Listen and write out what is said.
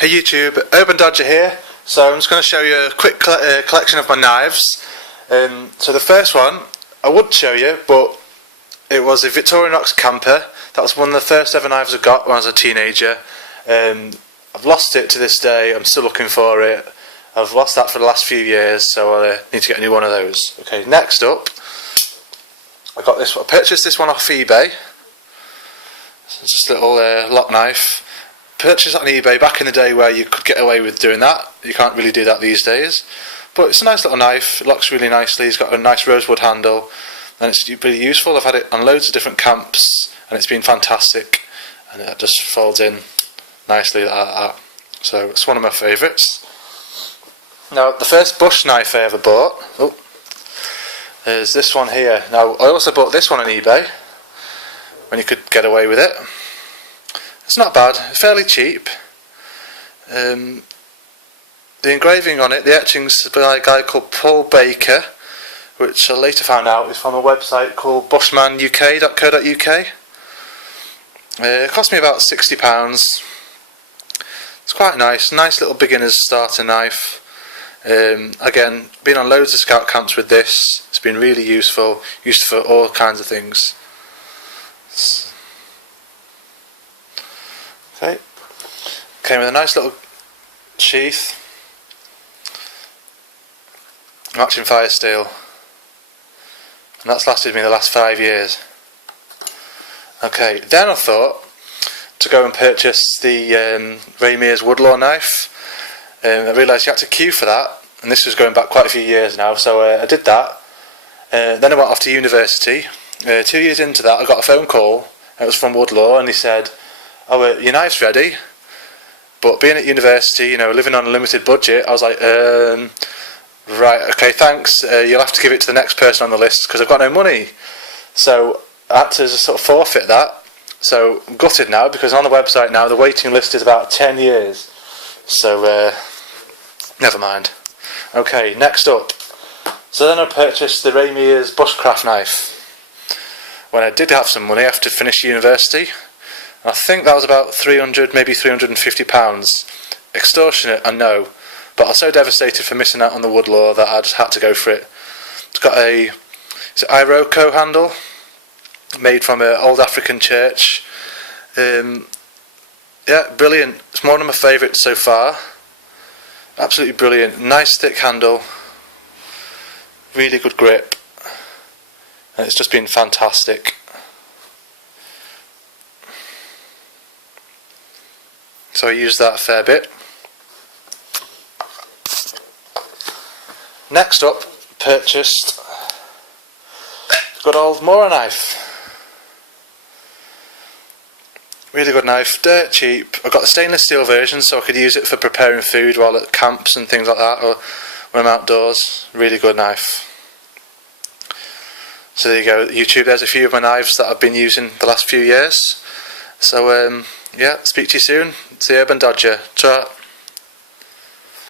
Hey YouTube, Urban Dodger here. So I'm just going to show you a quick collection of my knives. So the first one I would show you, but it was a Victorinox camper. That was one of the first ever knives I got when I was a teenager. I've lost it to this day. I'm still looking for it. I've lost that for the last few years, so I need to get a new one of those. Okay, next up, I got this. I purchased this one off eBay. It's just a little lock knife. Purchased on eBay back in the day where you could get away with doing that. You can't really do that these days. But it's a nice little knife. It locks really nicely. It's got a nice rosewood handle, and it's really useful. I've had it on loads of different camps, and it's been fantastic. And it just folds in nicely like that. So it's one of my favourites. Now, the first bush knife I ever bought is this one here. Now, I also bought this one on eBay when you could get away with it. It's not bad, fairly cheap. The engraving on it, the etchings by a guy called Paul Baker, which I later found out is from a website called bushmanuk.co.uk. It cost me about £60. It's quite nice little beginner's starter knife. Again, been on loads of scout camps with this. It's been really useful, used for all kinds of things. Okay, came with a nice little sheath, matching fire steel, and that's lasted me the last 5 years. Okay, then I thought to go and purchase the Ray Mears Woodlaw knife. I realised you had to queue for that, and this was going back quite a few years now, so I did that. Then I went off to university. 2 years into that, I got a phone call. It was from Woodlaw, and he said, "Oh, your knife's ready." But being at university, you know, living on a limited budget, I was like, right, okay, thanks. You'll have to give it to the next person on the list because I've got no money. So I had to just sort of forfeit that. So I'm gutted now because on the website now the waiting list is about 10 years. So never mind. Okay, next up. So then I purchased the Ray Mears Bushcraft knife when I did have some money after finished university. I think that was about £300, maybe £350. Extortionate, I know, but I was so devastated for missing out on the Woodlaw that I just had to go for it. It's got a Iroko handle, made from an old African church. Yeah, brilliant. It's one of my favourites so far. Absolutely brilliant. Nice thick handle, really good grip, and it's just been fantastic. So I used that a fair bit. Next up, purchased good old Mora knife. Really good knife, dirt cheap. I got the stainless steel version so I could use it for preparing food while at camps and things like that, or when I'm outdoors. Really good knife. So there you go, YouTube, there's a few of my knives that I've been using the last few years. So yeah, speak to you soon. It's the Urban Dodger. Ta-ra.